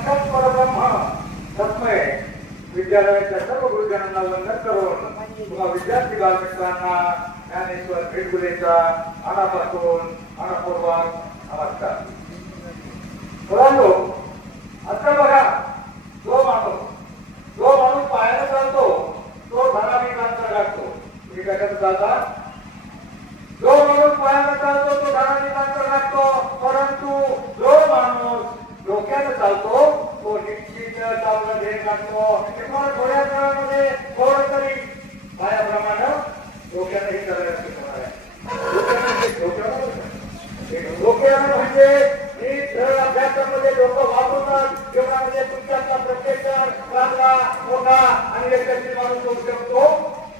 साक्षात परब्रह्म तत्मय विद्यालयाच्या सर्व गुरुजनांना वंदन करून किंवा विद्यार्थी बालमित्रांना ज्ञानेश्वर भेटगुलेचा मनापासून मनपूर्वक नमस्कार. मुलांनो आता बघा जो माणूस जो माणूस पायाला चालतो तो ठराविक अंतर गाठतो. तुम्ही काय कशात चालता जो माणूस पायाला चालतो तो ठराविक अंतर गाठतो. परंतु जो माणूस डोक्याने चालतो. तो निश्चित चांगलं ध्येय गाठतो किंवा थोड्या काळामध्ये थोडं तरी पायाप्रमाणे डोक्यानेही करायला शिकवणार आहे. डोक्यानं म्हणजे मी धड अभ्यासामध्ये लोक वापरतात जेवणामध्ये तुमच्यातला प्रत्येक चांगला मोठा आणि व्यक्ती माणूस होऊ शकतो.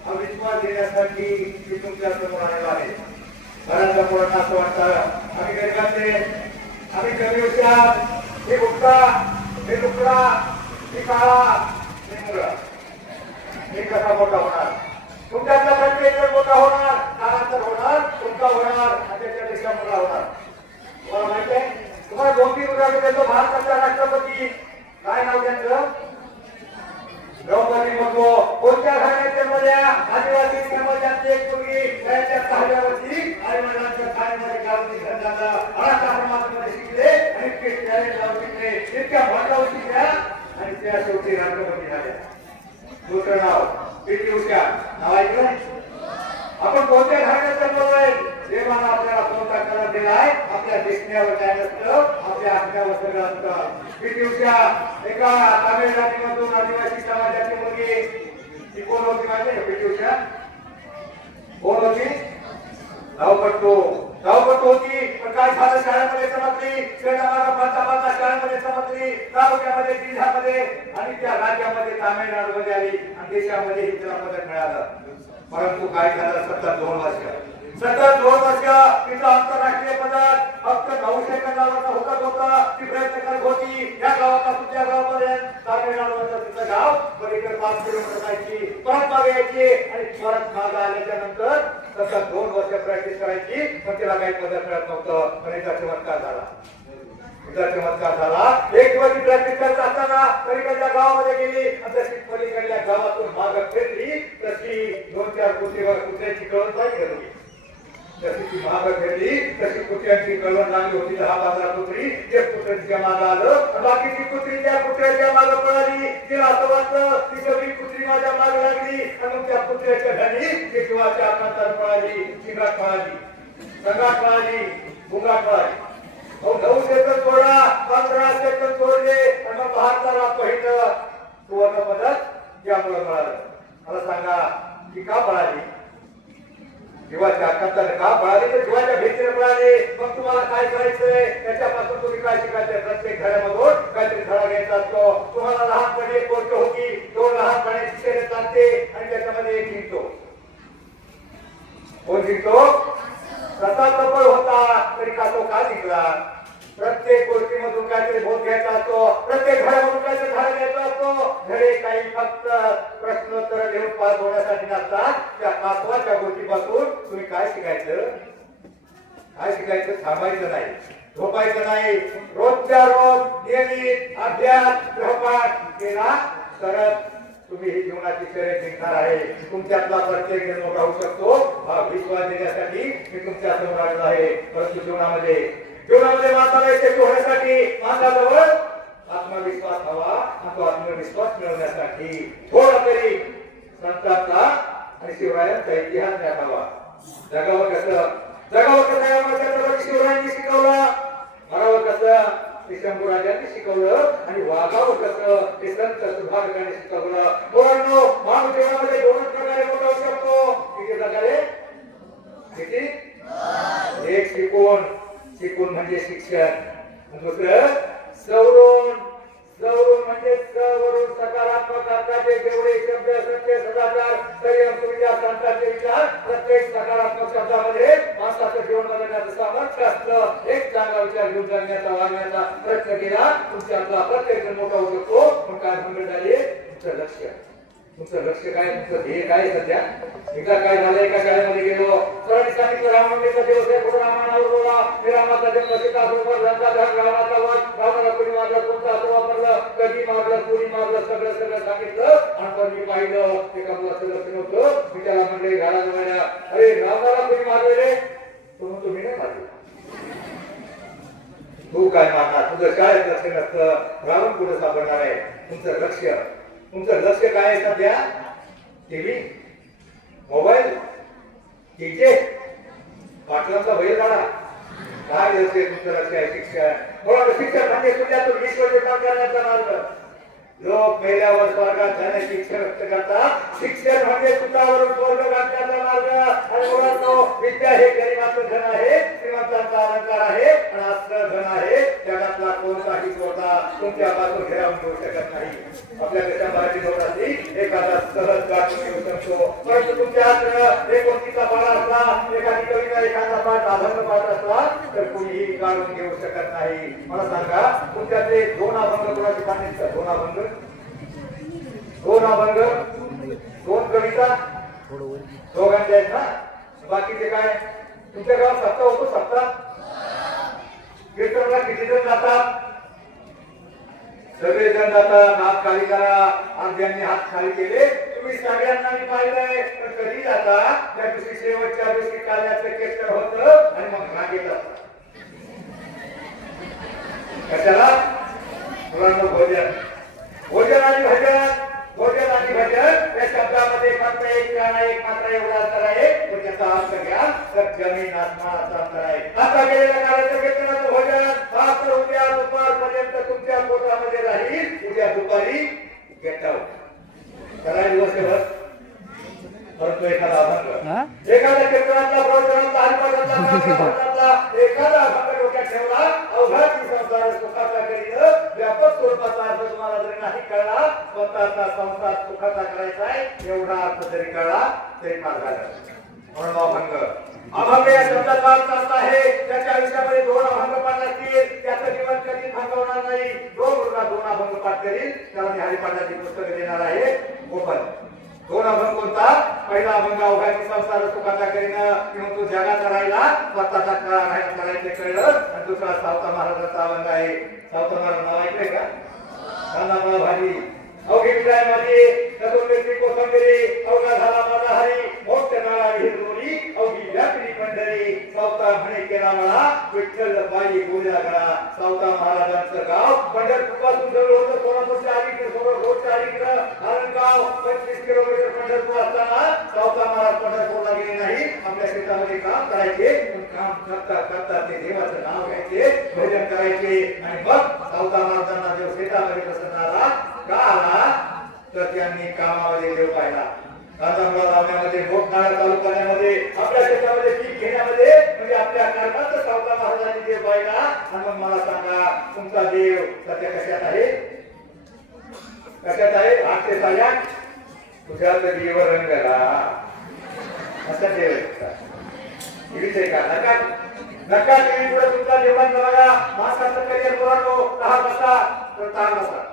हा विश्वास देण्यासाठी मी तुमच्यासमोर आलेला आहे. बऱ्याचदा पोरांना असं वाटतं आम्ही गरिबांचे आम्ही कमी होत्या हे गुप्ता हे लुकडा हे काळा हे मुळा हे कसा मोठा होणार? तुमच्यातला प्रत्येक जण मोठा होणार काळांतर होणार तुमचा होणार आणि त्याच्यापेक्षा मोठा होणार. तुम्हाला माहिती आहे? तुम्हाला दोन तीन उदाहरण देतो. भारताच्या राष्ट्रपती काय नाव त्यांचं? द्रौपदी मुर्मू कोणत्या घराण्याच्या मध्ये आदिवासी समाजातली एक मुलगी वयाच्या सहाव्या वर्षी आई वडिलांच्या शाळेमध्ये गावाची घर झालं अनाथ आश्रमामध्ये शिकले आणि ते टॅलेंट लावून शिकले. इतक्या भाषावर शिकल्या आणि त्या शेवटी राष्ट्रपती झाल्या. दुसरं नाव पीटी उषा. नाव ऐकलं? आपण कोणत्या घराण्यात आहे देवानं आपल्याला कोणता कलर आहे आपल्या दिसण्यावर काय नसतं आपल्या आत्म्यावर सगळं असतं. मी दिवसा एका तामिळ जातीमधून आदिवासी समाजाची मुलगी ती कोण होती माझे आहे? पीटी कोण होती? धावपट्टू धावपट्टू होती. पण काय झालं? शाळेमध्ये समजली क्रीडामार्ग पाहता पाहता शाळेमध्ये समजली तालुक्यामध्ये जिल्ह्यामध्ये आणि त्या राज्यामध्ये तामिळनाडूमध्ये आली. आणि देशामध्ये तिला पदक मिळालं. परंतु काय झालं? सतत दोन वर्ष. सतत दोन वर्ष तिचं आंतरराष्ट्रीय पदार्थ फक्त नऊशे गावाचा हुकत होता. ती प्रयत्न करत होती. या गावापासून त्या गावापर्यंत तामिळनाडूचा तिचं गाव पलीकडे पाच किलोमीटर जायची परत मागे यायची आणि परत मागे आल्याच्यानंतर सतत दोन वर्ष प्रॅक्टिस करायची. पण तिला काही पदक मिळत नव्हतं. पण एकदा चमत्कार झाला. एकदा चमत्कार झाला. एक दिवस ती प्रॅक्टिस करत असताना पलीकडच्या गावामध्ये गेली. आणि तशी पलीकडल्या गावातून माग फिरली. तशी दोन चार कुत्रीवर कुत्र्याची नाही पाहिजे जसे की ती घेतली तशी कुत्र्यांची कळवण लागली होती दहा बाजार कुत्री एक कुत्र्यांच्या मागे आलं बाकीची कुत्री त्या कुत्र्याच्या मागे पळाली. तिला असं वाटलं ती सगळी कुत्री माझ्या मागे लागली आणि त्या कुत्र्याच्या घरी ती किंवाच्या आकांतात पळाली चिंगाट पळाली. संगाट पळाली गुंगाट पळाली. नऊ सेकंद सोडा पंधरा सेकंद सोडले आणि मग पहिलं सुवर्ण पदक यामुळे मिळालं मला सांगा की का पळाली? जीवाच्या आकांताने का पळाले? तर जीवाच्या भीतीने पळाले. मग तुम्हाला काय करायचंय? त्याच्यापासून तुम्ही काय शिकायचंय प्रत्येक घरामधून काहीतरी धडा घ्यायचा असतो. तुम्हाला लहानपणी एक गोष्ट होती. दोन लहानपणाची शर्यत चालते आणि त्याच्यामध्ये एक जिंकतो कोण जिंकतो स्वतः सफळ होता. तरी का तो का जिंकला प्रत्येक गोष्टीमधून काहीतरी बोध घ्यायचा असतो. प्रत्येक घरामधून काहीतरी धडा घ्यायचा असतो घरे काही फक्त प्रश्नोत्तर लिहून पास होण्यासाठी नसतात त्या महत्त्वाच्या गोष्टीपासून तुम्ही काय शिकायचं? काय शिकायचं? थांबायचं नाही. झोपायचं नाही. रोजच्या रोज नियमित अभ्यास गृहपाठ केला तरच तुम्ही ही जीवनाची शर्यत जिंकणार आहे. तुमच्यातला प्रत्येक जण मोठा होऊ शकतो. हा विश्वास देण्यासाठी मी तुमच्यासमोर आलेलो आहे. परंतु जीवनामध्ये जीवनामध्ये माणसाला यशस्वी होण्यासाठी माणसाजवळ आत्मविश्वास हवा. आणि तो आत्मविश्वास मिळवण्यासाठी. थोडा तरी संतांचा आणि शिवरायांचा इतिहास ज्ञात जगावं कसं जगावं कसं छत्रपती शिवरायांनी शिकवलं. मरावं कसं? ते शंभूराजांनी शिकवलं. आणि वागावं कसं? ते संत सुधारकांनी शिकवलं. मुलांनो माणूस जीवनामध्ये दोनच प्रकारे मोठा शकतो. किती प्रकारे? किती? एक शिकून. शिकून म्हणजे शिक्षण. दुसरं सवरून. सकारात्मक अर्थाचे जेवढे शब्द सत्य सदाचार संयम सुविधा संतांचे विचार प्रत्येक सकारात्मक शब्दामध्ये माणसाचं जीवन बदलण्याचं सामर्थ्य असतं एक चांगला विचार घेऊन जगण्याचा वागण्याचा प्रयत्न केला. तुमच्यातला प्रत्येक जण मोठा होतो पण काय भानगड झाली तुमचं लक्ष. तुमचं लक्ष काय तुमचं? ध्येय काय सध्या? एकदा काय झालं एका शाळेमध्ये गेलो. सरळ सांगितलं रामनवमीचा दिवस आहे. कुठं रामानावर बोला? रामाचा जन्म सीता कधी मारलं? सगळं सगळं सांगितलं. आणि पण मी पाहिलं. एका मुलाचं लक्ष नव्हतं मी त्याला म्हणले घाला म्हणाल्या अरे रामाला कोणी मारले रे? तो म्हणतो नाही मारलं. तू काय मारणार? तुझं काय लक्ष नसतं. रावण कुठं सापडणार आहे? तुमचं लक्ष तुमचं लक्ष काय येतात त्या टीव्ही मोबाईल डीजे पाटलांचा बैल काढा काय लक्ष तुमचं लक्ष आहे? शिक्षा मुळात शिक्षण म्हणजे तुझ्या तो वीस वर्ष काम करण्याचा मार्ग. लोक मेल्यावर स्वर्गात जाण्याची शिक्षण व्यक्त करतात. शिक्षण म्हणजे सुतावरून स्वर्ग गाठण्याचा मार्ग. आणि मुलांनो विद्या हे गरिबाचं धन आहे श्रीमंतांचा अलंकार आहे आणि असं धन आहे जगातला कोणताही स्वतः तुमच्या बाजू घेरावून घेऊ शकत नाही. आपल्या कशा मराठी धोरणाची एखादा सहज गाठून घेऊ शकतो. परंतु तुमच्या हात एक कोणतीचा पाडा असला एखादी कविता एखादा पाठ अभंग पाठ असला तर कुणीही काढून घेऊ शकत नाही. मला सांगा तुमच्या ते दोन अभंग कोणाची सांगितलं? दोन अभंग? दोन अभंग दोन कविता दोघांचे आहेत ना? बाकीचे काय? तुमच्या गावात सत्ता होतो सत्ता? कीर्तनाला किती जण जातात? सगळे जण जातात हात खाली करा. अर्ध्यांनी हात खाली केले. तुम्ही सगळ्यांना मी पाहिलंय. पण कधी जाता त्या दिवशी शेवटच्या दिवशी काल्याचं कीर्तन होतं आणि मग मागे असतात कशाला? मुलांना भोजन. भोजन आणि भजन. भोजन आणि भजन या शब्दामध्ये फक्त एक गाणं एक मात्र एवढा अंतर आहे. पण त्याचा अर्थ घ्या तर जमीन आसमानाचा अंतर आहे. आता गेलेल्या काळाचं कीर्तनाचं भोजन मात्र उद्या दुपारपर्यंत तुमच्या पोटामध्ये राहील. उद्या दुपारी गेट आउट करा दिवसभर परंतु एखादा अभंग. एखाद्या कीर्तनातला प्रवचनातला हरिपाठातला महाभारतातला एखादा अभंग डोक्यात ठेवला संसार सुखाचा करीन व्यापक स्वरूपाचा अर्थ तुम्हाला जरी नाही कळला स्वतःचा संसार सुखाचा करायचा आहे एवढा अर्थ जरी कळला तरी फार झालं म्हणून अभंग. अभंग या शब्दाचा अर्थ असा आहे त्याच्या आयुष्यामध्ये दोन अभंग पाठ असतील त्याचं जीवन कधीच भंगवणार नाही जो मुलगा दोन अभंग पाठ करील त्याला मी हरिपाठाची पुस्तकं देणार आहे गोपाल दोन अभंग कोणता पहिला अभंग अवघाची संसार सुखाचा करीनं किंवा तू जगाचा राहिला. स्वतःचा काळा राहिला करायचे कळलं. आणि दुसरा सावता महाराजांचा अभंग आहे. सावता महाराज नाव ऐकलंय का? भाजी. अवघी माझे माझी चतुर्वेशी कोसंबिरी अवघा झाला माझा हरी मोठ नाळा हिरवली अवघी व्यापली पंढरी सावता म्हणे केला मला विठ्ठल बाई बोलला करा. सावता महाराजांचं गाव पंढरपूरपासून जवळ होतं सोलापूरच्या अलीकडे सोबत रोडच्या अलीकडे आरणगाव पंचवीस किलोमीटर पंढरपूर असताना सावता महाराज पंढरपूरला गेले नाही. आपल्या शेतामध्ये काम करायचे पण काम करता करता ते देवाचं नाव घ्यायचे भजन करायचे. आणि मग सावता महाराजांना जो शेतामध्ये बसणारा का आला? तर त्यांनी कामामध्ये देव पाहिला. कांदामुळा लावण्यामध्ये मोठनाळा चालू करण्यामध्ये आपल्या शेतामध्ये पीक घेण्यामध्ये म्हणजे आपल्या कर्मात सावता महाराजांनी देव पाहिला आणि मग मला सांगा तुमचा देव सध्या कशात आहे? कशात आहे? आठशे साल्या तुझ्या देव रंगला. असा देव आहे का? नका. नका टीव्ही पुढे तुमचा निर्बंध बघा. माणसाचं करिअर बोलावतो दहा बसा तर दहा बसा.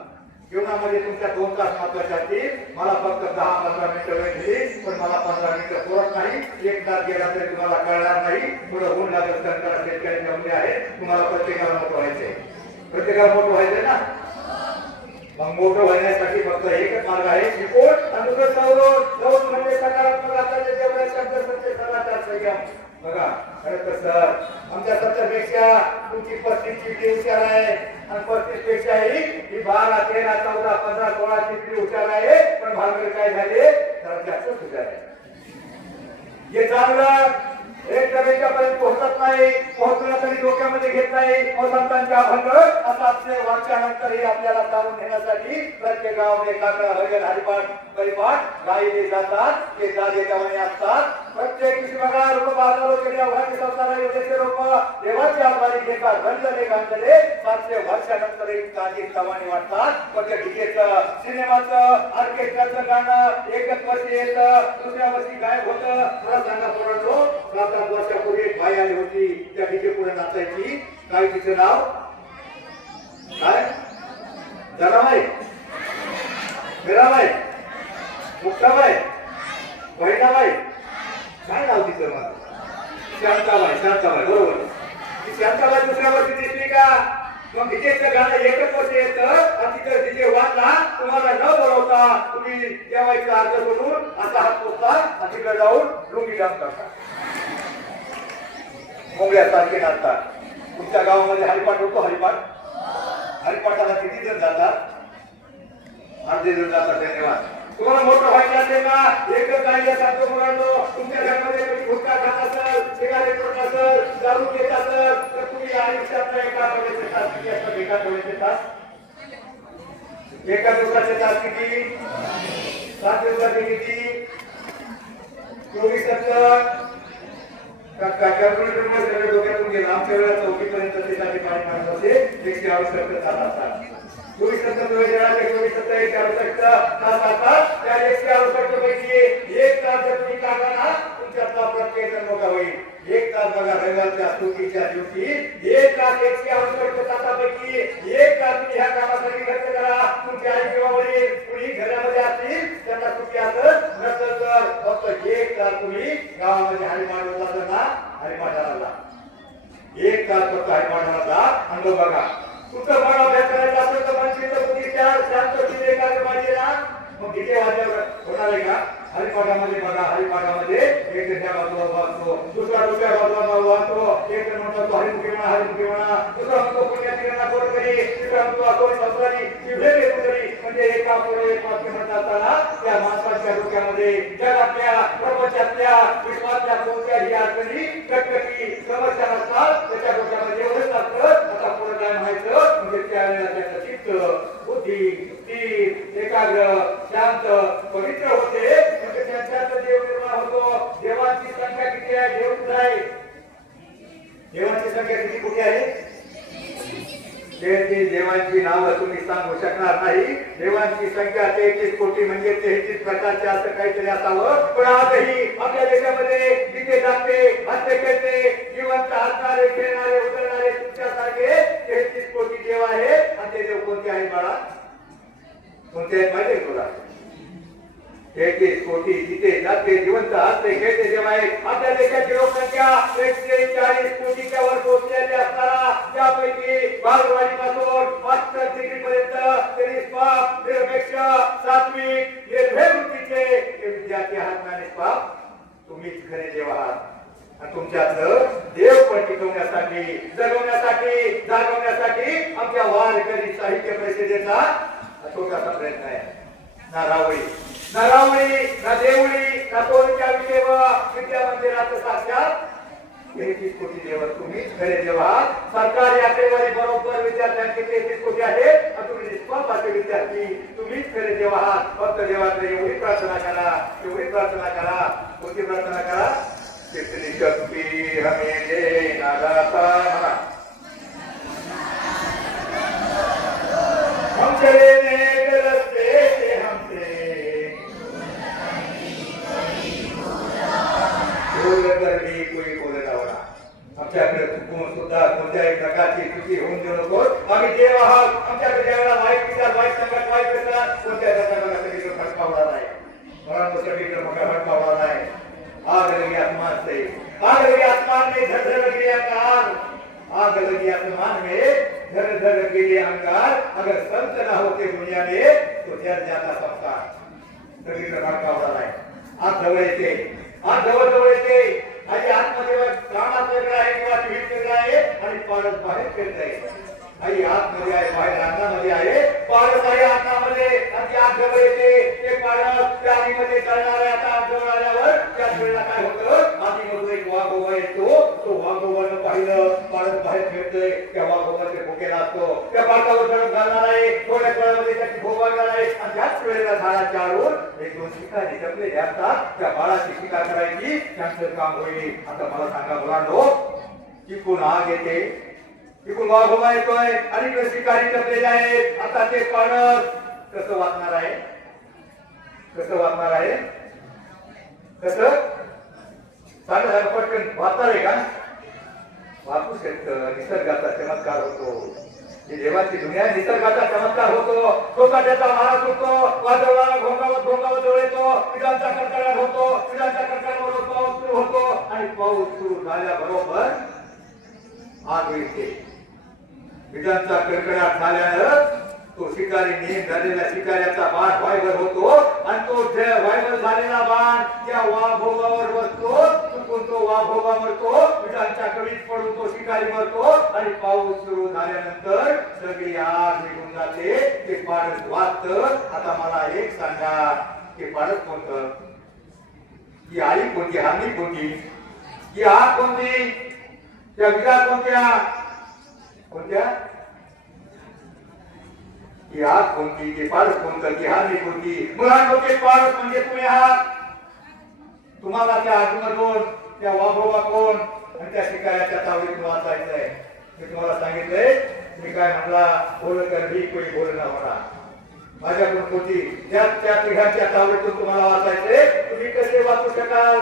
जीवनामध्ये तुमच्या दोन तास महत्त्वाचे असतील. मला फक्त दहा पंधरा मिनिटं वेळ दिली पण मला पंधरा मिनिटं पुरत नाही. एक तास गेला तरी तुम्हाला कळणार नाही. थोडं होऊन लागत सरकार शेतकऱ्यांच्या मुले आहे तुम्हाला प्रत्येकाला मोठं व्हायचंय. प्रत्येकाला मोठं व्हायचंय ना? मग मोठं होण्यासाठी फक्त एकच मार्ग आहे. रिपोर्ट आणि दुसरं सौर सौर म्हणजे सकारात्मक आचार्य जेवढे संयम बघा खरं तर सर आमच्या सत्तरपेक्षा तुमची पस्तीस चिठ्ठी हुशार आहे. आणि पस्तीसपेक्षा ही ही बारा तेरा चौदा पंधरा सोळा चिठ्ठी हुशार आहे. पण भानगड काय झाले? तर जास्तच हुशार आहे. हे चांगलं एक पर्यंत पोहोचत नाही पोहोचलं तरी डोक्यामध्ये घेत नाही. संतांच्या भानगड आता वर्षानंतरही आपल्याला चालून घेण्यासाठी प्रत्येक गावामध्ये काकडा हरिपाठ परिपाठ गायले जातात. ते जागे गावणे असतात. म्हणजे प्रत्येक दिवशी बघा रोप बाजार वगैरे अवघाची संसार योजनेचे रोप देवाची आभारी घेतात गंजले गांजले सातशे वर्षानंतर एक ताजी तवानी वाटतात. पण त्या डीजेचं सिनेमाचं ऑर्केस्ट्राचं गाणं एकच वर्षी येतं दुसऱ्या वर्षी गायब होतं. तुला सांगा पोरांनो सात आठ वर्षापूर्वी एक बाई आली होती त्या डीजे पुढे नाचायची. काय तिचं नाव? काय? जनाबाई. मीराबाई. मुक्ताबाई. बहिणाबाई. काय नाव तिचं मला शांताबाई शांताबाई बरोबर. ती शांताबाई दुसऱ्या वर्षी दिसली का? मग डीजेचं गाणं एकच वर्ष येतं आणि तिथं डीजे वाचला तुम्हाला न बोलवता तुम्ही जेवायचा अर्ज करून असा हात पोचता आणि तिकडे जाऊन लुंगी डान्स करता मोगऱ्या सारखे नाचतात. तुमच्या गावामध्ये हरिपाठ होतो हरिपाठ? हरिपाठाला किती जण जातात? अर्धे जण जातात धन्यवाद. तुम्हाला मोठं व्हायचं असेल का? एक काही सांगतो मुलांनो तुमच्या घरामध्ये कोणी गुटखा खात असेल सिगारेट करत असेल दारू घेत असेल तर तुम्ही आयुष्यातला एका डोळ्याचे तास किती असतात एका डोळ्याचे तास एका दिवसाचे तास किती? सात दिवसाचे किती? चोवीस कॅल्क्युलेटरमध्ये सगळं डोक्यातून गेला. आमच्या वेळेला चौकीपर्यंत ते जाती पाणी मारत होते. एकशे आवश्यक तास असतात चोवीस तास वेळेचे चोवीस तास एकशे तास त्या एकशे पैकी एक तास जर तुम्ही काढला तुमच्यातला प्रत्येक मोठा होईल. एक तास बघा रविवारच्या सुट्टीच्या दिवशी एक तास एकशे आवश्यक तासापैकी एक तास तुम्ही ह्या कामासाठी खर्च करा. तुमची आई किंवा वडील कुणी घरामध्ये असतील त्यांना सुट्टी असत नसेल तर फक्त एक तास तुम्ही गावामध्ये हरिमान होता ना हरिमानाला एक तास फक्त हरिमानाला जा बघा. तुमचं मन अभ्यास करायचा असेल तर शांत पाहिजे ना मग तिथे वाजल्यावर होणार आहे का? हरिपाठामध्ये बघा हरिपाठामध्ये एक त्या बाजूला वाचतो दुसरा दुसऱ्या बाजूला वाचतो एक जण म्हणतो तो हरिमुखी म्हणा हरिमुखी म्हणा दुसरा म्हणतो पुण्याची गणना कोण करी तिसरा म्हणतो म्हणजे एका पुढे एक वाक्य म्हणत असताना त्या माणसाच्या डोक्यामध्ये जगातल्या प्रपंचातल्या विश्वातल्या कोणत्याही अडचणी कटकटी समस्या नसतात त्याच्या डोक्यामध्ये एवढंच असतं आता पुढे काय म्हणायचं म्हणजे त्यावेळेला त्याचं चित्त बुद्धी स्थिर एकाग्र शांत पवित्र होते म्हणजे त्यांच्यात देव निर्माण होतो देवांची संख्या किती आहे देव कुठे आहे देवांची संख्या किती कुठे आहे तेहतीस देवांची नावं तुम्ही सांगू शकणार नाही देवांची संख्या तेहतीस कोटी म्हणजे तेहतीस प्रकारचे असं काहीतरी असावं. पण आजही आपल्या देशामध्ये जिथे जाते हस्ते करते जिवंत हसणारे खेळणारे उतरणारे तुमच्यासारखे तेहतीस कोटी देव आहेत. आणि ते देव कोणते आहेत बाळा? कोणते आहेत माहिती आहे तुला? तेहतीस कोटी जिथे जाते जिवंत हसते खेळते जेव्हा आहे आपल्या देशाची लोकसंख्या एकशे चाळीस कोटीच्या वर पोहोचलेली असताना त्यापैकी बालवाडीपासून मास्टर डिग्री पर्यंत ते निष्पाप निरपेक्ष सात्विक निर्भय वृत्तीचे हे विद्यार्थी आहात ना निष्पाप तुम्हीच खरे देव आहात आणि तुमच्यातलं देव पण टिकवण्यासाठी जगवण्यासाठी जागवण्यासाठी आमच्या वारकरी साहित्य परिषदेचा छोटासा प्रयत्न आहे. ना रावळी ना रावळी ना देवळी ना तोरच्या विषयव विद्या मंदिराचं साक्षात तेहतीस कोटी देव तुम्ही खरे देवा. आहात सरकारी आकडेवारी बरोबर विद्यार्थ्यांचे तेहतीस कोटी आहे तुम्ही निष्पापाचे विद्यार्थी. तुम्हीच खरे देवा आहात. फक्त देवाकडे एवढी प्रार्थना करा एवढी प्रार्थना करा कोणती प्रार्थना करा? कितनी शक्ती हमें दे नादाता हम चले रस्ते से हमसे. बोलत आवडा आमच्याकडे चुकून सुद्धा कोणत्याही प्रकारची चुकी होऊन देऊ नको आम्ही देव आहात आमच्याकडे ज्यावेळेला वाईट विचार वाईट संकट वाईट असतात कोणत्या प्रकारला सगळीकडे फटकावला नाही म्हणून सगळीकडे मग फटकावला नाही आग लगी आत्मा से आग लगी आत्मा में धड़ धड़ लगी अंगार. आग लगी आसमान में धड़ धड़ लगी अंगार. अगर संत ना होते दुनिया में तो जल जाता संसार सगळीकडे फटकावला नाही आग जवळ येते. आग जवळ जवळ येते. आणि आतमध्ये कानात वेगळं आहे किंवा टीव्हीत वेगळं आहे आणि पाडत बाहेर फिरत आहे आई आतमध्ये आहे बाहेर अंगणामध्ये आहे. पाडत आहे अंगणामध्ये आणि ती आग जवळ येते. ते पाडत त्या आधीमध्ये तळणार आहे. आता आग जवळ आल्यावर त्याच वेळेला काय होतं? आगीमधून एक वाघोबा येतो. तो वाघोबानं पाहिलं. पाडत बाहेर फिरतोय त्या वाघोबाचे भोकेला असतो त्या पाटावर चढत घालणार आहे. थोड्या काळामध्ये त्याची भोग वागणार आहे. आणि त्याच वेळेला झाडाच्या आडून एक दोन शिकारी जपलेले असतात त्या बाळाची शिकार करायची. त्यांचं काम होईल. आता मला सांगा मुलांनो चिकून आग येते? इकडून वाघोबा येतोय आणि इकडे शिकारी जपलेले आहेत. आता ते पाणस कसं वाचणार आहे? कसं वाचणार आहे? कस? सांगा पटकन. वाचणार आहे का? वाचू शकतं. निसर्गाचा चमत्कार होतो. देवाची दुनिया निसर्गाचा चमत्कार होतो. तो काट्याचा महाराज होतो. वादळाला घोंगावत घोंगावत जवळ येतो. पिकांचा कडकडाट होतो. विजांच्या कडकडावर पाऊस सुरू होतो. आणि पाऊस सुरू झाल्याबरोबर आग येते. विजांचा कडकडाट झाल्यानंतर तो शिकारी नेम झालेल्या शिकाऱ्याचा बाण व्हायवर होतो आणि तो व्हायवर झालेला बाण त्या वाभोगावर बसतो. चुकून तो वाभोगा मरतो. विजांच्या कवीत पडून तो शिकारी मरतो. आणि पाऊस सुरू झाल्यानंतर सगळी आग निघून जाते. ते पाडत वाचत. आता मला एक सांगा ते पाडत कोणतं? ही आई कोणती? हानी कोणती? ही आग कोणती? त्या विजा कोणत्या? कोणत्या? की आत कोणती? ते पाडत कोणतं? ती हानी कोणती? मुलांनो ते पाडत म्हणजे तुम्ही आहात. तुम्हाला त्या आगमधून त्या वाघोबा कोण? आणि त्या शिकाऱ्याच्या तावडीतून वाचायचंय मी तुम्हाला सांगितलंय मी काय म्हणला बोल कर मी कोणी बोल ना होणार. माझ्याकडून कोणती? त्या त्या तिघांच्या तावडीतून तुम्हाला वाचायचंय. तुम्ही कसे वाचू शकाल?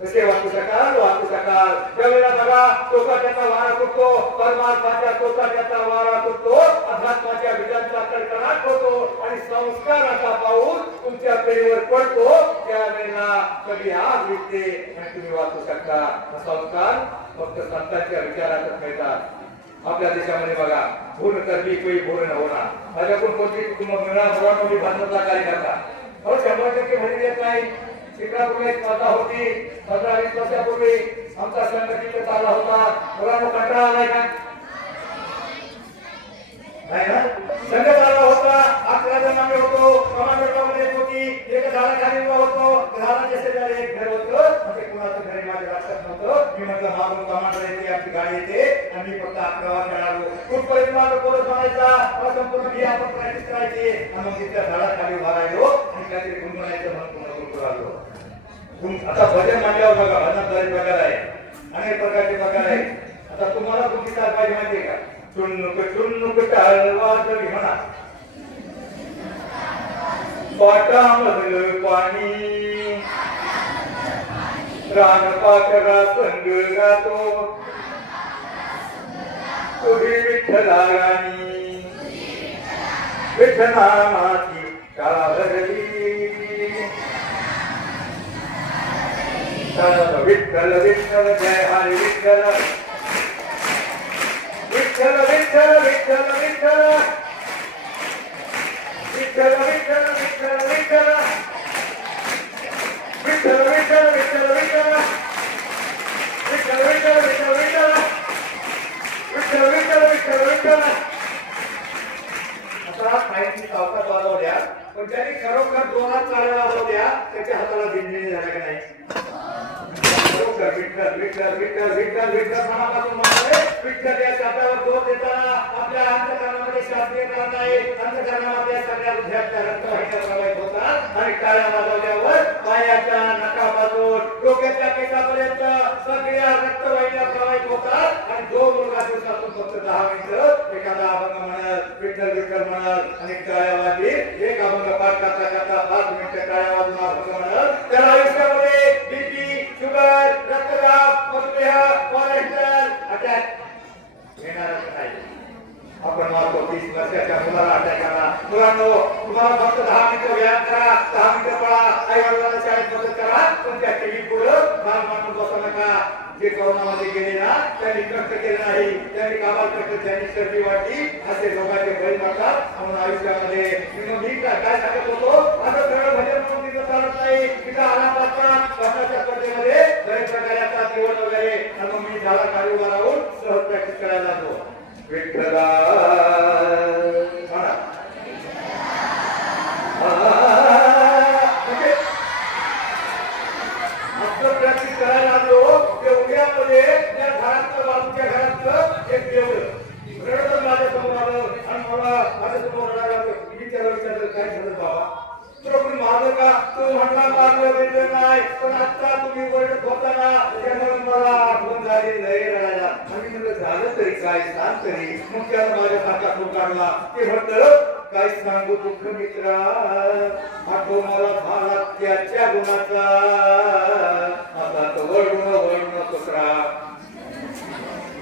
कसे वाचू शकाल वाचू शकाल ज्यावेळेला बघा टोकाट्याचा वारा फुटतो परमार्थाच्या टोकाट्याचा वारा फुटतो अध्यात्माच्या विजांचा कडकडाट होतो आणि संस्काराचा पाऊस तुमच्या पेढीवर पडतो त्यावेळेला कधी आग विकते आणि तुम्ही वाचू शकता. संस्कार फक्त संतांच्या विचारातच मिळतात. आपल्या देशामध्ये बघा पूर्ण तर मी कोणी भूण होणार. माझ्याकडून कोणती कुटुंब मिळणार बांधवता भांडणाचा कार्य करतात अहो शंभर टक्के भरली येत नाही. शिकापूर्वी एक स्पर्धा होती. पंधरा वीस वर्षापूर्वी आमचा संघ तिथे चालला होता. मुलांना कंटाळा आलाय का? नाही ना? संघ चालला होता. अकरा जण आम्ही होतो. कमांडोमध्ये एक होती. एक झाडाखाली उभा होतो. शेजारी एक घर होतं. कुणाचं घरी माझ्या लक्षात नव्हतं. मी म्हटलं मागून कमांडर येते आपली गाडी येते आणि मी फक्त अकरा मिळालो कुठपर्यंत माझं पोरं म्हणायचा? मला संपूर्ण ही आपण प्रॅक्टिस करायची आणि मग तिथल्या झाडाखाली उभा राहिलो आणि काहीतरी गुणगुणायचं म्हणून पुन्हा गुणगुण आलो आता भजन म्हटल्यावर बघा भजन बरेच प्रकार आहे अनेक प्रकारचे प्रकार आहे आता तुम्हाला कोणती चाल पाहिजे माहितीये का? चुन्नुक चुन्नुक टाळवा तरी म्हणा. पाटामधलं पाणी रानपाकरा संग गातो तुझी विठ्ठला राणी विठ्ठनामाची शाळा भरली विठ्ठल विठ्ठल जय हरी विठ्ठल विठ्ठल विठ्ठल विठ्ठल विठ्ठल विठ्ठल विठ्ठल विठ्ठल विठ्ठल विठ्ठल विठ्ठल विठ्ठल विठ्ठल आता वाजवल्या पण खरोखर दोनात चालल्या वाजवल्या त्याच्या हाताला दिंडी झाल्या नाही? खरोखर विठ्ठल विठ्ठल विठ्ठल विठ्ठल विठ्ठल म्हणाले विठ्ठल या शब्दावर जोर देताना आपल्या अंतकरणामध्ये शास्त्रीय कारण आहे अंतकरणामध्ये सगळ्या हृदयाच्या प्रवाहित होतात आणि टाळ्या वाजवल्यावर पायाच्या नकापासून डोक्याच्या केसापर्यंत सगळ्या रक्तवाहिन्या प्रवाहित होतात आणि जो मुलगा दिवसातून फक्त दहा मिनिटं एखादा अभंग म्हणत विठ्ठल विठ्ठल म्हणत आणि टाळ्या वाजली एक अभंग पाठ करता करता पाच मिनिटं टाळ्या वाजून अभंग म्हणत त्याला आयुष्यामध्ये बीपी शुगर रक्तदाब मधुमेह कोलेस्ट्रॉल अटॅक येणारच नाही आपण मारतो तीस वर्षाच्या मुलाला अटॅक आला मुलांनो तुम्हाला फक्त दहा मिनिटं व्यायाम करा. दहा मिनिटं पळा. आई वडिलांना शाळेत मदत करा. पण त्या टीव्ही पुढं बाल मानून बसू नका. जे कोरोनामध्ये गेले ना त्यांनी कष्ट केले नाही. त्यांनी कामाल कष्ट त्यांनी सर्दी वाटली असे लोकांचे बळी मारतात. म्हणून आयुष्यामध्ये मी काय सांगत होतो आता सगळं भजन म्हणून तिथं चालत नाही तिथं आराम असतात कष्टाच्या स्पर्धेमध्ये बरेच प्रकारे असतात निवड वगैरे आणि मग मी झाडा खाली उभा राहून सहज प्रॅक्टिस करायला जातो विठ्ठला म्हणा म्हणजे असं प्रॅक्टिस करायला लागलो ते उद्यामध्ये त्या घरातलं बाजूच्या घरातलं एक देवळं रडत माझ्यासमोर आलं आणि मला माझ्यासमोर रडायला लागलं मी त्याला विचारलं काय झालं बाबा तुला कोणी मारलं का तू म्हणला मारलं बिरलं नाही पण आता तुम्ही ओरडत होता ना त्यामुळे मला आठवण झाली लय रडायला आणि म्हणलं झालं तरी काय सांग तरी मग त्याला माझ्या लागला ते म्हणतं काय सांगू दुःख मित्रा? आठव मला झाला त्याच्या गुणाचा. आता तो वळून वळून कुत्रा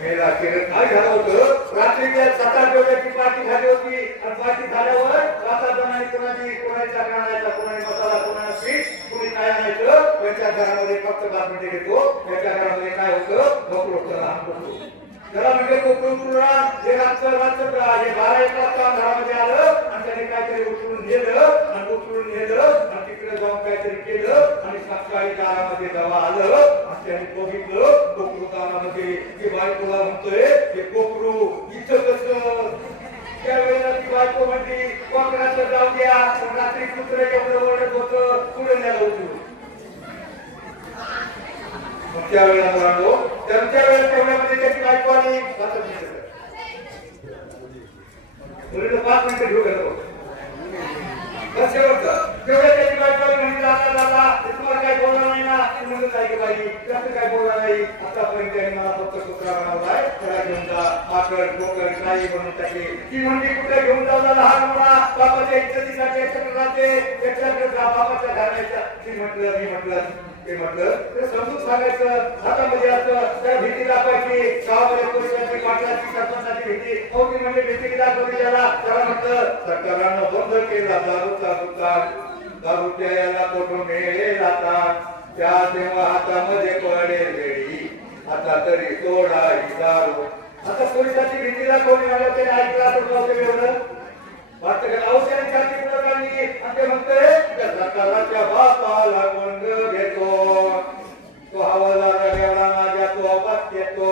मेला केलं काय झालं होतं? रात्रीच्या सात आठ पार्टी झाली होती. आणि पार्टी झाल्यावर सात जणांनी कोणाची कोणाची चाकरी आणायचा कोणाने मसाला कोणाला पीठ कोणी काय आणायचं? त्यांच्या घरामध्ये फक्त बातमी घेतो त्याच्या घरामध्ये काय होतं? भोकड होतं लहान होतो त्याला म्हणजे कोकण पूर्ण जे रात्र रात्र बारा एक वाजता घरामध्ये आलं आणि त्याने काहीतरी उचलून नेलं आणि उचलून नेलं आणि तिकडे जाऊन काहीतरी केलं आणि सकाळी दारामध्ये दवा आलं आणि त्याने बघितलं कोकरू दारामध्ये की बायकोला म्हणतोय हे कोकरू इथं कसं? त्यावेळेला ती बायको म्हणली कोकणाचं जाऊ द्या रात्री कुत्र एवढं ओढत होत पुढे न्यायला उचलून मग त्यावेळेला मुलांनो तर त्यावेळेला तेवढ्यामध्ये त्याची बायको मुलीला पाच मिनिटं घेऊ घेतो. बस एवढं तेवढ्या त्याची बायको म्हणजे दादा दादा तुम्हाला काय बोलणार नाही ना? ती की बाई काय बोलणार नाही. आतापर्यंत त्यांनी मला फक्त कुत्रा बनवलाय त्याला घेऊन जा. आकड कोकड नाही बनवून टाकली. ती म्हणली कुठे घेऊन जाऊ? लहान मुला बापाच्या इज्जतीसाठी याच्याकडे राहते. याच्याकडे बापाच्या घराच्या. ती म्हटलं मी म्हटलं ते म्हटलं ते समजून सांगायचं हातामध्ये असं त्या भीती दाखवायची गावामध्ये पोलिसांची पाटलांची सरपंचाची भीती हो ती म्हणजे भीती दाखवली त्याला? त्याला म्हटलं सरकारनं बंद केला दारूचा दुकान दारू प्यायला कोठून मेळे जातात त्या तेव्हा हातामध्ये पडे वेळी आता तरी तोडा ही दारू. आता पोलिसांची भीती दाखवली मला त्याने ऐकलं असं नव्हतं एवढं वाटतं का औषध छाती पुढं आणि ते म्हणतोय त्या घेतो. तो हवाला गेला माझ्या तो अपात येतो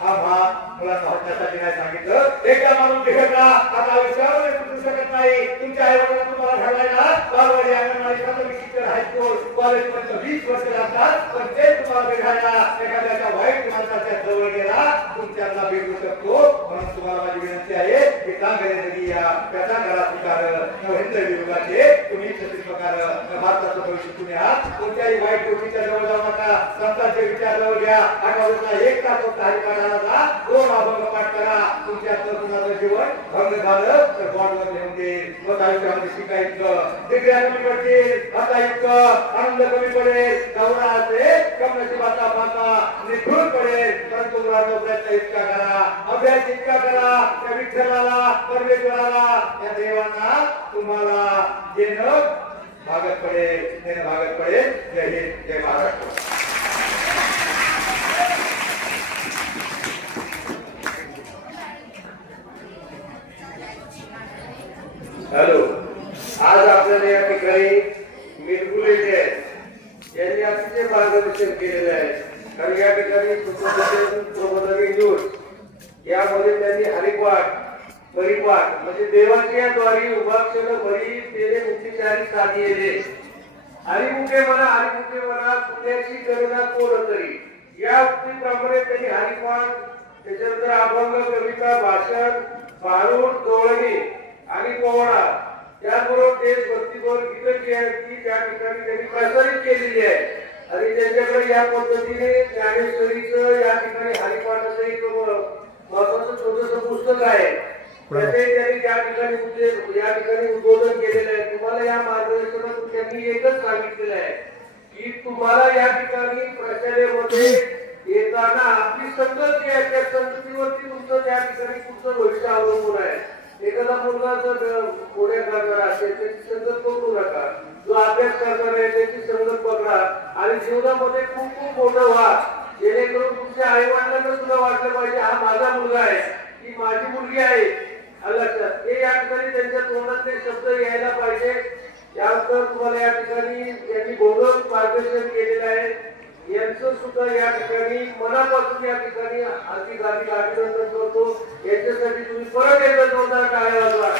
हा भा मुलांना हटण्यासाठी नाही सांगितलं. एकदा माणूस बिघडला आता विचार करू शकत नाही. तुमच्या आई वडिलांना तुम्हाला घडवायला बालवाडी अंगणवाडी प्राथमिक शिक्षण हायस्कूल कॉलेज पर्यंत वीस वर्ष लागतात. पण ते तुम्हाला बिघडायला एखाद्याच्या वाईट माणसाच्या जवळ गेला तुमच्याला बिघडू शकतो. म्हणून तुम्हाला माझी विनंती आहे की चांगले जरी या त्याचा घरात स्वीकार हिंद विभागाचे तुम्ही छत्तीस प्रकार भारताचं भविष्य तुम्ही आहात. कोणत्याही वाईट गोष्टीच्या जवळ जाऊ नका. संतांचे विचार जवळ घ्या. आठवड्यातला एक तास फक्त हरिपाठाला जा. दोन अभंग पाठ करा. तुमच्या तरुणाचं जीवन भंग झालं तर देईल मग आयुष्यामध्ये डिग्र्या कमी पडतील आता इतकं. आनंद कमी पडेल नवरा बाता निघून पडेल परंतु मुलांचा प्रयत्न इतका करा. अभ्यास इतका करा. त्या विठ्ठलाला परमेश्वराला त्या देवांना तुम्हाला देणं भागत पडेल देणं भागत पडेल. जय महाराष्ट्र हॅलो आज आपल्याला या ठिकाणी मिरगुले जे आहेत यांनी अतिशय मार्गदर्शन केलेलं आहे कारण या ठिकाणी सुप्रसिद्ध प्रबोधनी न्यूज यामध्ये त्यांनी हरिपाठ परिपाठ म्हणजे देवाच्या द्वारी उभाक्षण भरी तेरे मुक्तीचारी साधी येले हरिमुखे म्हणा हरिमुखे म्हणा पुण्याची गणना कोण तरी या उक्तीप्रमाणे त्यांनी हरिपाठ त्याच्यानंतर अभंग कविता भाषण भारूड चोळणी आणि पोवाडा त्याबरोबर देशभक्तीवर गीतं जी आहेत ती त्या ठिकाणी त्यांनी प्रसारित केलेली आहे आणि त्यांच्याकडे या पद्धतीने ज्ञानेश्वरीचं या ठिकाणी हरिपाठाचं एक महत्वाचं छोटस पुस्तक आहे त्याचे त्यांनी ठिकाणी या ठिकाणी उद्बोधन केलेलं आहे. तुम्हाला या मार्गदर्शनातून त्यांनी एकच सांगितलेलं आहे की तुम्हाला या ठिकाणी प्रचारेमध्ये येताना आपली संगत जी आहे त्या संगतीवरती तुमचं त्या ठिकाणी भविष्य अवलंबून आहे. एखादा मुलगा जर पुढे करणार असेल त्याची संगत पकडू नका. जो अभ्यास करणार आहे त्याची संगत बघा. आणि जीवनामध्ये खूप खूप मोठं व्हा जेणेकरून तुमच्या आई वडिलांना सुद्धा वाटलं पाहिजे हा माझा मुलगा आहे. ही माझी मुलगी आहे. लक्षात. हे या ठिकाणी त्यांच्या तोंडातले शब्द यायला पाहिजे. त्यानंतर तुम्हाला या ठिकाणी यांनी बोलून मार्गदर्शन केलेलं आहे. यांचं सुद्धा या ठिकाणी मनापासून या ठिकाणी हार्दिक हार्दिक अभिनंदन करतो. यांच्यासाठी तुम्ही परत एकदा जोरदार टाळ्या वाजवा.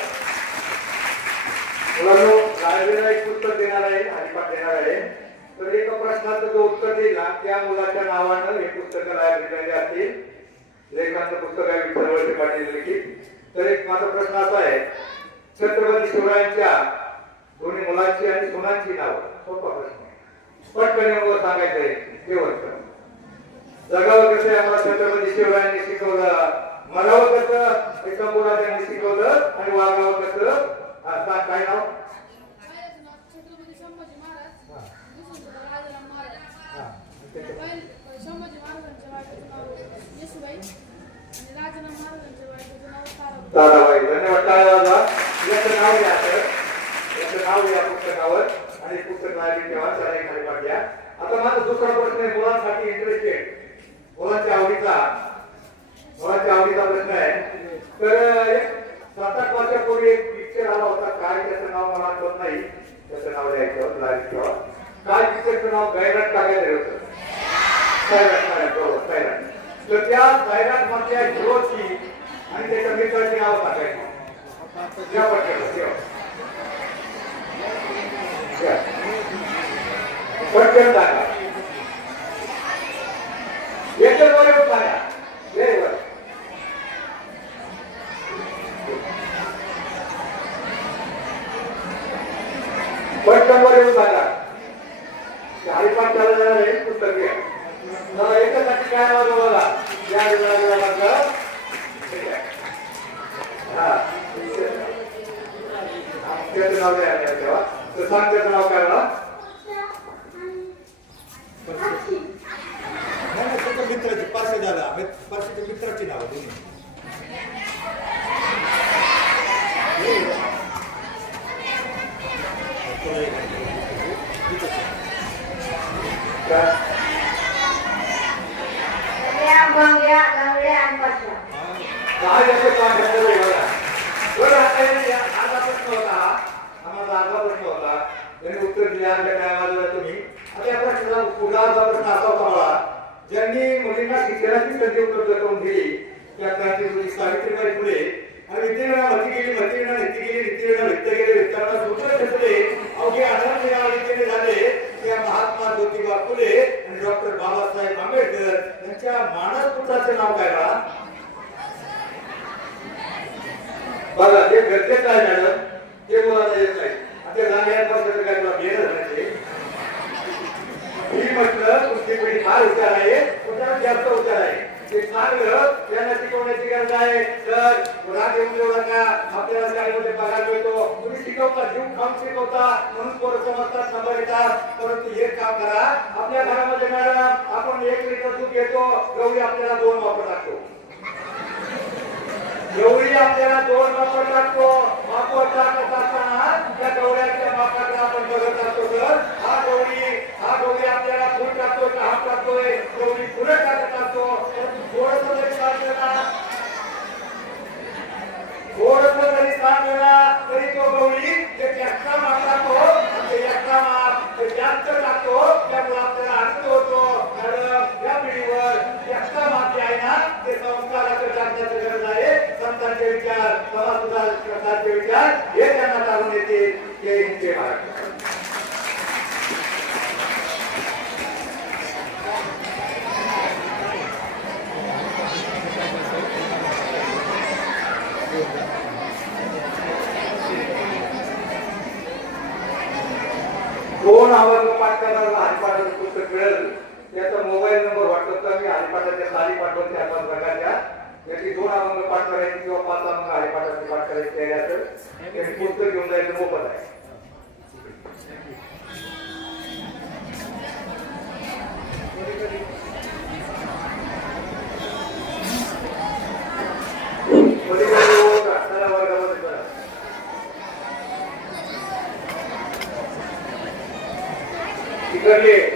मुलांनो लायब्ररीला एक पुस्तक देणार आहे हरिपाठ देणार आहे. तर एका प्रश्नाचं जो उत्तर देईल. ना त्या मुलाच्या नावानं हे पुस्तक लायब्ररीमध्ये असतील. लेखांचं पुस्तक आहे विठ्ठल वळसे पाटील लिखित. तर एक माझा प्रश्न असा आहे छत्रपती शिवरायांच्या दोन्ही मुलांची आणि सुनांची नाव. सोपा प्रश्न आहे. पटकन मला सांगायचं शेवटचं जगावं कसं आहे आम्हाला छत्रपती शिवरायांनी शिकवलं? मरावं कसं? एका त्यांनी शिकवलं आणि वागावं कसं? काय नाव? दादाबाई धन्यवाद. दादा? याचं नाव घ्या सर याचं नाव घ्या पुस्तकावर आणि पुस्तक नावे ठेवा त्याला खाली पाठ घ्या. आता माझा दुसरा प्रश्न आहे मुलांसाठी इंटरेस्टेड मुलांच्या आवडीचा. मुलांच्या आवडीचा प्रश्न आहे. तर सात आठ वर्षापूर्वी एक पिक्चर आला होता. काय त्याचं नाव मला आठवत नाही. त्याचं नाव द्यायचं लाईव्ह ठेवा. काय पिक्चरचं नाव? गैरात टाकायचं होतं. सायरात बरोबर हो, सायरात तर त्या सायरात मधल्या हिरोची आणि त्याच्या मित्राची नाव सांगायची या पटकन ठेवा. पटकन सांगा एकच वर येऊन सांगा Very well. पटकन वर येऊन सांगा हरिपाठ चालू झाला आहे पुस्तक घ्या मला एकच काय आवाज बघा या विभागाला ठीक आहे हा त्याचं नाव काय आहे तेव्हा तर सांग त्याचं नाव काय मला नाही, नाही, त्याच्या मित्राची पाचशे झाला पाचशेच्या मित्राची नाव दोन्ही काय? गंग्या गंगड्या आणि पटला दहा वर्ष काम घेतलेलं आहे बघा. बरं, आता हे या- आज हा प्रश्न होता हा. आम्हाला आजचा प्रश्न होता त्यांनी उत्तर दिले आमच्या काय वाजवलं तुम्ही आता या प्रश्नाचा पुढचा प्रश्न असा होता मला ज्यांनी मुलींना शिक्षणाची संधी उपलब्ध करून दिली त्या क्रांतीमध्ये सावित्रीबाई फुले आणि विद्येना मती गेली मतीना नीती गेली नीतीना व्यक्त गेले व्यक्तांना सूत्र घेतले अवघे आनंद विद्येने झाले त्या महात्मा ज्योतिबा फुले आणि डॉक्टर बाबासाहेब आंबेडकर यांच्या मानस पुत्राचे नाव काय राहा बघा ते गरजेचं आहे मॅडम ते मुलांना येत नाही आता गांधी काय तुला घेणं नाही मी म्हटलं तुमची पिढी फार हुशार आहे हुशार जास्त हुशार आहे ते चांगलं त्यांना गरज आहे? तर राग येऊन आपल्याला शाळेमध्ये पगार मिळतो. तुम्ही शिकवता जीव खाऊन शिकवता. म्हणून पोरं समजतात नंबर येतात. परंतु काम करा आपल्या घरामध्ये मॅडम आपण एक लिटर दूध घेतो आपल्याला दोन वापर लागतो. आपल्याला दोन वापर लागतो. वापर टाकत असताना त्या आपण बघत असतो तर हा हा आपल्याला टाकतोय का हात टाकतोय असतो थोडस जरी सांगलं ना थोडस जरी सांगलं तरी तो गवळी ते माप टाकतो ते माप ते जास्त टाकतो त्यामुळे आपल्याला होतो कारण या पिढीवर माप जे आहे ना ते संस्काराचं टाकण्याची गरज आहे संतांचे विचार समाज सुधारकांचे विचार हे त्यांना चालून येते हे इथे महाराष्ट्र कोण आवाज पाठ करणार हरिपाठाचं पुस्तक मिळेल त्याचा मोबाईल नंबर व्हॉट्सअपला मी हरिपाठाच्या साली पाठवते आपण प्रकारच्या त्याची दोन अभंग पाठ करायची किंवा पाच अभंग हरिपाठाचे पाठ करायचे तयारी असेल पुस्तक घेऊन जायचं मोफत आहे. कधी hacerle